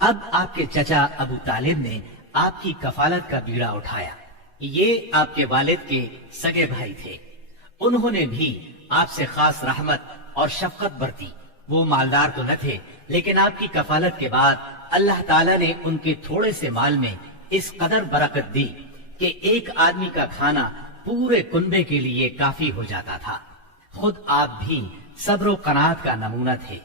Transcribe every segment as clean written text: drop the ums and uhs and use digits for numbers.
اب آپ کے چچا ابو طالب نے آپ کی کفالت کا بیڑا اٹھایا۔ یہ آپ کے والد کے سگے بھائی تھے، انہوں نے بھی آپ سے خاص رحمت اور شفقت برتی۔ وہ مالدار تو نہ تھے، لیکن آپ کی کفالت کے بعد اللہ تعالیٰ نے ان کے تھوڑے سے مال میں اس قدر برکت دی کہ ایک آدمی کا کھانا پورے کنبے کے لیے کافی ہو جاتا تھا۔ خود آپ بھی صبر و قناعت کا نمونہ تھے،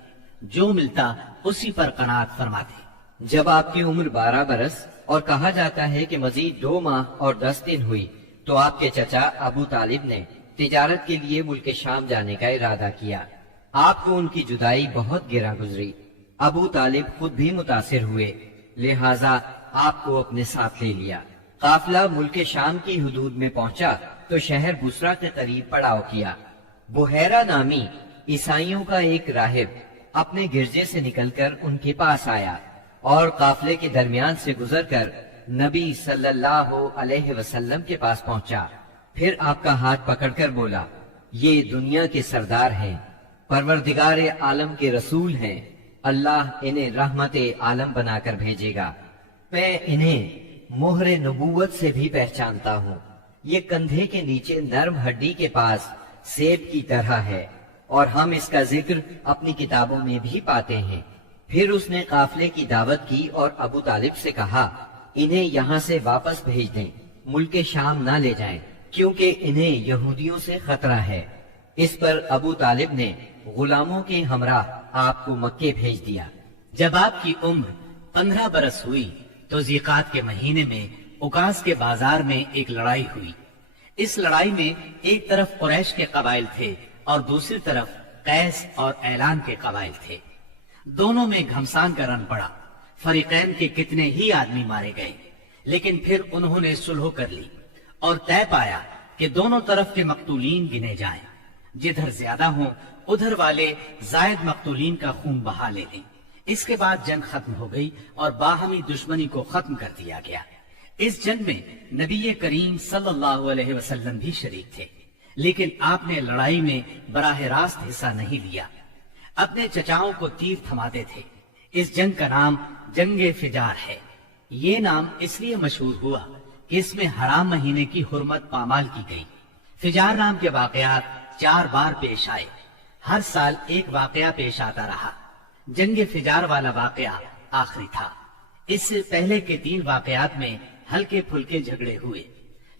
جو ملتا اسی پر قناعت فرماتے۔ جب آپ کی عمر 12 برس اور کہا جاتا ہے کہ مزید 2 ماہ اور 10 دن ہوئی تو آپ کے چچا ابو طالب نے تجارت کے لیے ملک شام جانے کا ارادہ کیا۔ آپ کو ان کی جدائی بہت گراں گزری۔ ابو طالب خود بھی متاثر ہوئے، لہٰذا آپ کو اپنے ساتھ لے لیا۔ قافلہ ملک شام کی حدود میں پہنچا تو شہر بسرا کے قریب پڑاؤ کیا۔ بحیرہ نامی عیسائیوں کا ایک راہب اپنے گرجے سے نکل کر ان کے پاس آیا اور قافلے کے درمیان سے گزر کر نبی صلی اللہ علیہ وسلم کے پاس پہنچا۔ پھر آپ کا ہاتھ پکڑ کر بولا، یہ دنیا کے سردار ہیں، پروردگار عالم کے رسول ہیں، اللہ انہیں رحمت عالم بنا کر بھیجے گا۔ میں انہیں مہر نبوت سے بھی پہچانتا ہوں۔ یہ کندھے کے نیچے نرم ہڈی کے پاس سیب کی طرح ہے، اور ہم اس کا ذکر اپنی کتابوں میں بھی پاتے ہیں۔ پھر اس نے قافلے کی دعوت کی اور ابو طالب سے کہا، انہیں یہاں سے واپس بھیج دیں، ملک شام نہ لے جائیں، کیونکہ انہیں یہودیوں سے خطرہ ہے۔ اس پر ابو طالب نے غلاموں کے ہمراہ آپ کو مکے بھیج دیا۔ جب آپ کی عمر 15 برس ہوئی تو ذیقات کے مہینے میں اکاس کے بازار میں ایک لڑائی ہوئی۔ اس لڑائی میں ایک طرف قریش کے قبائل تھے اور دوسری طرف قیس اور اعلان کے قبائل تھے۔ دونوں میں گھمسان کا رن پڑا، فریقین کے کتنے ہی آدمی مارے گئے، لیکن پھر انہوں نے صلح کر لی اور طے پایا کہ دونوں طرف کے مقتولین گنے جائیں، جدھر زیادہ ہوں ادھر والے زائد مقتولین کا خون بہا لے لیں۔ اس کے بعد جنگ ختم ہو گئی اور باہمی دشمنی کو ختم کر دیا گیا۔ اس جنگ میں نبی کریم صلی اللہ علیہ وسلم بھی شریک تھے، لیکن آپ نے لڑائی میں براہ راست حصہ نہیں لیا، اپنے چچاؤں کو تیر تھماتے تھے۔ اس جنگ کا نام جنگ فجار ہے۔ یہ نام اس لیے مشہور ہوا کہ اس میں حرام مہینے کی حرمت پامال کی گئی۔ فجار نام کے واقعات 4 بار پیش آئے، ہر سال ایک واقعہ پیش آتا رہا۔ جنگ فجار والا واقعہ آخری تھا۔ اس سے پہلے کے 3 واقعات میں ہلکے پھلکے جھگڑے ہوئے،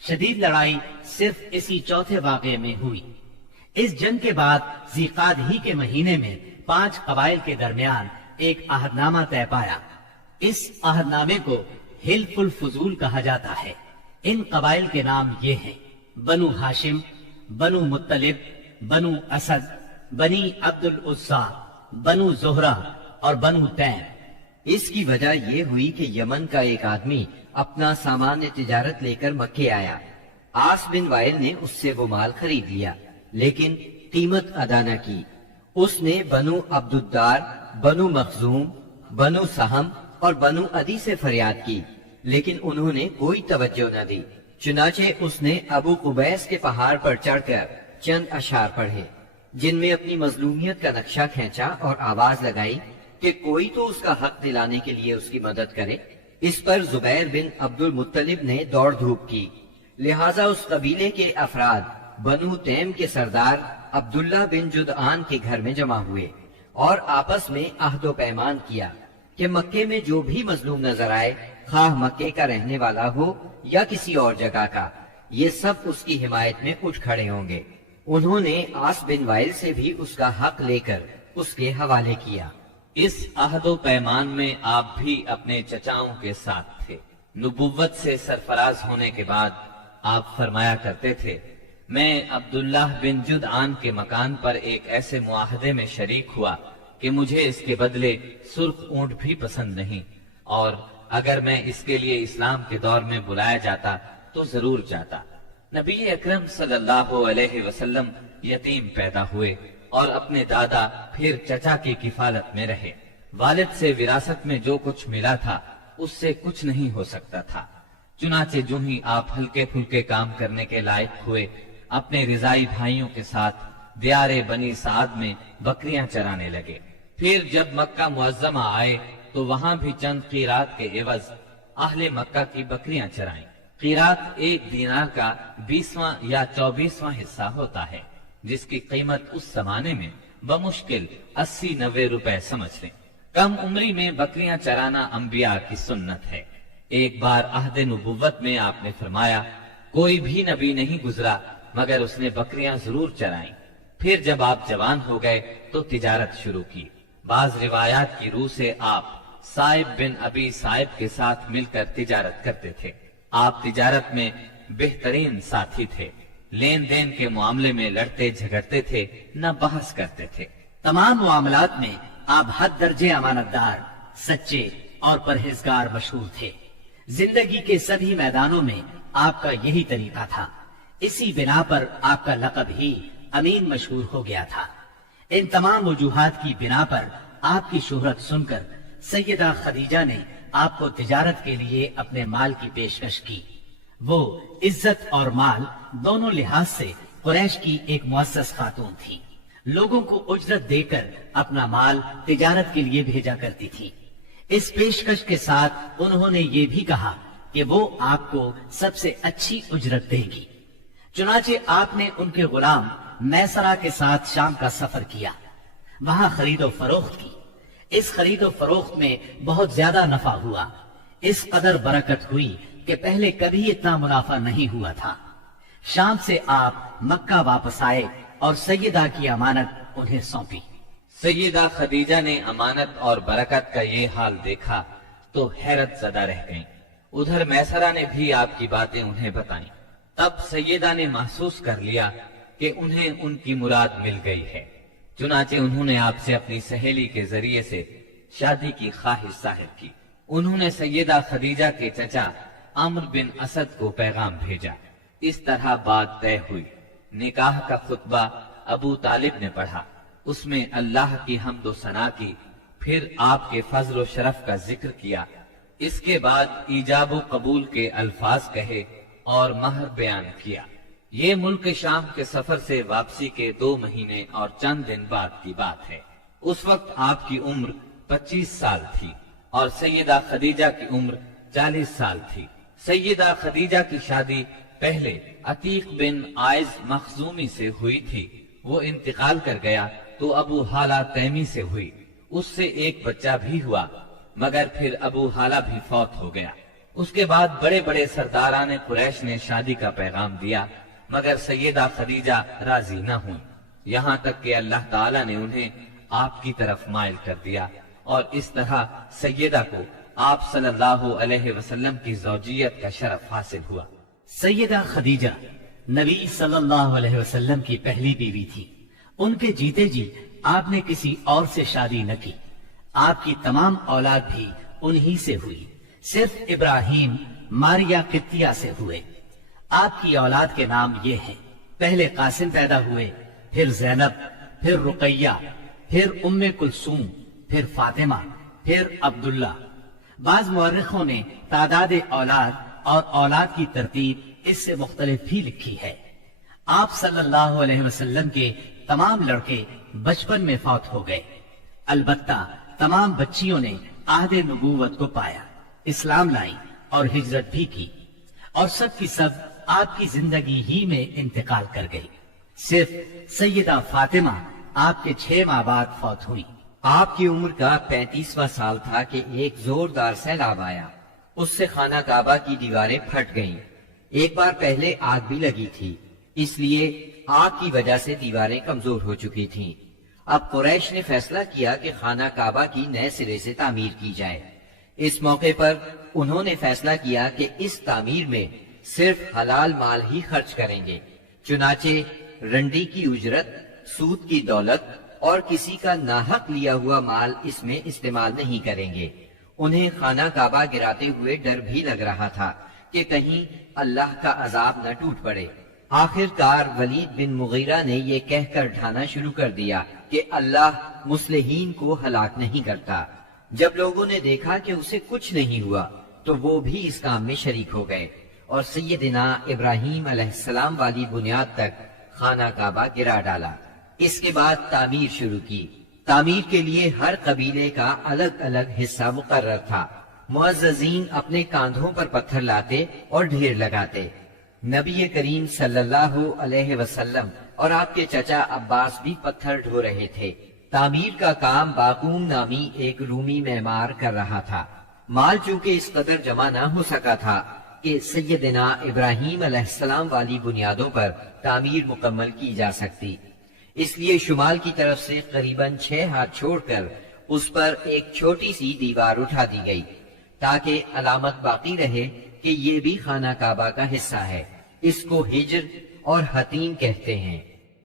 شدید لڑائی صرف اسی چوتھے واقعے میں ہوئی۔ اس جنگ کے بعد ذیقعد ہی کے مہینے میں 5 قبائل کے درمیان ایک عہد نامہ طے پایا۔ اس عہد نامے کو حلف الفضول کہا جاتا ہے۔ ان قبائل کے نام یہ ہیں: بنو ہاشم، بنو مطلب، بنو اسد، بنی عبد العزا، بنو زہرہ اور بنو تیم۔ اس کی وجہ یہ ہوئی کہ یمن کا ایک آدمی اپنا سامان تجارت لے کر مکے آیا۔ عاص بن وائل نے اس سے وہ مال خرید لیا، لیکن قیمت ادا نہ کی۔ اس نے بنو عبد الدار، بنو مخزوم، بنو سہم اور بنو عدی سے فریاد کی، لیکن انہوں نے کوئی توجہ نہ دی۔ چنانچہ اس نے ابو قبیس کے پہاڑ پر چڑھ کر چند اشعار پڑھے، جن میں اپنی مظلومیت کا نقشہ کھینچا اور آواز لگائی کہ کوئی تو اس کا حق دلانے کے لیے اس کی مدد کرے۔ اس پر زبیر بن عبد المطلب نے دوڑ دھوپ کی، لہٰذا اس قبیلے کے افراد بنو تیم کے سردار عبداللہ بن جدعان کے گھر میں جمع ہوئے اور آپس میں عہد و پیمان کیا کہ مکے میں جو بھی مظلوم نظر آئے، خواہ مکے کا رہنے والا ہو یا کسی اور جگہ کا، یہ سب اس کی حمایت میں اٹھ کھڑے ہوں گے۔ انہوں نے عاص بن وائل سے بھی اس کا حق لے کر اس کے حوالے کیا۔ اس عہد و پیمان میں آپ بھی اپنے چچاؤں کے ساتھ تھے۔ نبوت سے سرفراز ہونے کے بعد آپ فرمایا کرتے تھے، میں عبداللہ بن جدعان کے مکان پر ایک ایسے معاہدے میں شریک ہوا کہ مجھے اس کے بدلے سرخ اونٹ بھی پسند نہیں، اور اگر میں اس کے لیے اسلام کے دور میں بلایا جاتا تو ضرور جاتا۔ نبی اکرم صلی اللہ علیہ وسلم یتیم پیدا ہوئے اور اپنے دادا پھر چچا کی کفالت میں رہے۔ والد سے وراثت میں جو کچھ ملا تھا اس سے کچھ نہیں ہو سکتا تھا۔ چنانچہ جو ہی آپ ہلکے پھلکے کام کرنے کے لائق ہوئے، اپنے رضائی بھائیوں کے ساتھ دیار بنی سعد میں بکریاں چرانے لگے۔ پھر جب مکہ معظمہ آئے تو وہاں بھی چند قیرات کے عوض اہل مکہ کی بکریاں چرائیں۔ قیرات 1 دینار کا 20واں یا 24واں حصہ ہوتا ہے، جس کی قیمت اس زمانے میں بمشکل 80-90 روپے سمجھ لیں۔ کم عمری میں بکریاں چرانا انبیاء کی سنت ہے۔ ایک بار عہد نبوت میں آپ نے فرمایا، کوئی بھی نبی نہیں گزرا مگر اس نے بکریاں ضرور چرائیں۔ پھر جب آپ جوان ہو گئے تو تجارت شروع کی۔ بعض روایات کی روح سے آپ صائب بن ابی صائب کے ساتھ مل کر تجارت کرتے تھے۔ آپ تجارت میں بہترین ساتھی تھے، لین دین کے معاملے میں لڑتے جھگڑتے تھے، نہ بحث کرتے تھے۔ تمام معاملات میں آپ حد درجے امانت دار، سچے اور پرہیزگار مشہور تھے۔ زندگی کے سبھی میدانوں میں آپ کا یہی طریقہ تھا۔ اسی بنا پر آپ کا لقب ہی امین مشہور ہو گیا تھا۔ ان تمام وجوہات کی بنا پر آپ کی شہرت سن کر سیدہ خدیجہ نے آپ کو تجارت کے لیے اپنے مال کی پیشکش کی۔ وہ عزت اور مال دونوں لحاظ سے قریش کی ایک معزز خاتون تھی۔ لوگوں کو اجرت دے کر اپنا مال تجارت کے لیے بھیجا کرتی تھی۔ اس پیشکش کے ساتھ انہوں نے یہ بھی کہا کہ وہ آپ کو سب سے اچھی اجرت دے گی۔ چنانچہ آپ نے ان کے غلام میسرہ کے ساتھ شام کا سفر کیا، وہاں خرید و فروخت کی۔ اس خرید و فروخت میں بہت زیادہ نفع ہوا، اس قدر برکت ہوئی کہ پہلے کبھی اتنا منافع نہیں ہوا تھا۔ شام سے آپ مکہ واپس آئے اور سیدہ کی امانت انہیں سونپی۔ سیدہ خدیجہ نے امانت اور برکت کا یہ حال دیکھا تو حیرت زدہ رہ گئیں۔ ادھر میسرہ نے بھی آپ کی باتیں انہیں بتائیں۔ تب سیدہ نے محسوس کر لیا کہ انہیں ان کی مراد مل گئی ہے۔ چنانچہ انہوں نے آپ سے اپنی سہیلی کے ذریعے سے شادی کی خواہش ظاہر کی۔ انہوں نے سیدہ خدیجہ کے چچا عمرو بن اسد کو پیغام بھیجا۔ اس طرح بات طے ہوئی۔ نکاح کا خطبہ ابو طالب نے پڑھا، اس میں اللہ کی حمد و ثنا کی، پھر آپ کے فضل و شرف کا ذکر کیا۔ اس کے بعد ایجاب و قبول کے الفاظ کہے اور مہر بیان کیا۔ یہ ملک شام کے سفر سے واپسی کے 2 مہینے اور چند دن بعد کی بات ہے۔ اس وقت آپ کی عمر 25 سال تھی اور سیدہ خدیجہ کی عمر 40 سال تھی۔ سیدہ خدیجہ کی شادی پہلے عتیق بن عائز مخزومی سے ہوئی تھی۔ وہ انتقال کر گیا تو ابو حالہ تیمی سے ہوئی، اس سے ایک بچہ بھی ہوا، مگر پھر ابو حالہ بھی فوت ہو گیا۔ اس کے بعد بڑے بڑے سرداران قریش نے شادی کا پیغام دیا، مگر سیدہ خدیجہ راضی نہ ہوئی، یہاں تک کہ اللہ تعالیٰ نے انہیں آپ کی طرف مائل کر دیا، اور اس طرح سیدہ کو آپ صلی اللہ علیہ وسلم کی زوجیت کا شرف حاصل ہوا۔ سیدہ خدیجہ نبی صلی اللہ علیہ وسلم کی پہلی بیوی تھی۔ ان کے جیتے جی آپ نے کسی اور سے شادی نہ کی۔ آپ کی تمام اولاد بھی انہی سے ہوئی، صرف ابراہیم ماریہ قبطیہ سے ہوئے۔ آپ کی اولاد کے نام یہ ہیں: پہلے قاسم پیدا ہوئے، پھر زینب، پھر رقیہ، پھر ام کلثوم، پھر فاطمہ، پھر عبداللہ۔ بعض مورخوں نے تعداد اولاد اور اولاد کی ترتیب اس سے مختلف بھی لکھی ہے۔ آپ صلی اللہ علیہ وسلم کے تمام لڑکے بچپن میں فوت ہو گئے، البتہ تمام بچیوں نے عہد نبوت کو پایا، اسلام لائی اور ہجرت بھی کی، اور سب کی سب آپ کی زندگی ہی میں انتقال کر گئی۔ صرف سیدہ فاطمہ آپ کے 6 ماہ بعد فوت ہوئی۔ آپ کی عمر کا 35واں سال تھا کہ ایک زوردار سیلاب آیا، اس سے خانہ کعبہ کی دیواریں پھٹ گئیں۔ ایک بار پہلے آگ بھی لگی تھی، اس لیے آگ کی وجہ سے دیواریں کمزور ہو چکی تھیں۔ اب قریش نے فیصلہ کیا کہ خانہ کعبہ کی نئے سرے سے تعمیر کی جائے۔ اس موقع پر انہوں نے فیصلہ کیا کہ اس تعمیر میں صرف حلال مال ہی خرچ کریں گے، چنانچہ رنڈی کی اجرت، سود کی دولت اور کسی کا ناحق لیا ہوا مال اس میں استعمال نہیں کریں گے۔ انہیں خانہ کعبہ گراتے ہوئے ڈر بھی لگ رہا تھا کہ کہیں اللہ کا عذاب نہ ٹوٹ پڑے۔ آخر کار ولید بن مغیرہ نے یہ کہہ کر ڈھانا شروع کر دیا کہ اللہ مصلحین کو ہلاک نہیں کرتا۔ جب لوگوں نے دیکھا کہ اسے کچھ نہیں ہوا تو وہ بھی اس کام میں شریک ہو گئے اور سیدنا ابراہیم علیہ السلام والی بنیاد تک خانہ کعبہ گرا ڈالا۔ اس کے بعد تعمیر شروع کی۔ تعمیر کے لیے ہر قبیلے کا الگ الگ حصہ مقرر تھا۔ معززین اپنے کاندھوں پر پتھر لاتے اور ڈھیر لگاتے۔ نبی کریم صلی اللہ علیہ وسلم اور آپ کے چچا عباس بھی پتھر ڈھو رہے تھے۔ تعمیر کا کام باقوم نامی ایک رومی معمار کر رہا تھا۔ مال چونکہ اس قدر جمع نہ ہو سکا تھا کہ سیدنا ابراہیم علیہ السلام والی بنیادوں پر تعمیر مکمل کی جا سکتی، اس لیے شمال کی طرف سے قریباً 6 ہاتھ چھوڑ کر اس پر ایک چھوٹی سی دیوار اٹھا دی گئی تاکہ علامت باقی رہے کہ یہ بھی خانہ کعبہ کا حصہ ہے۔ اس کو ہجر اور حتیم کہتے ہیں۔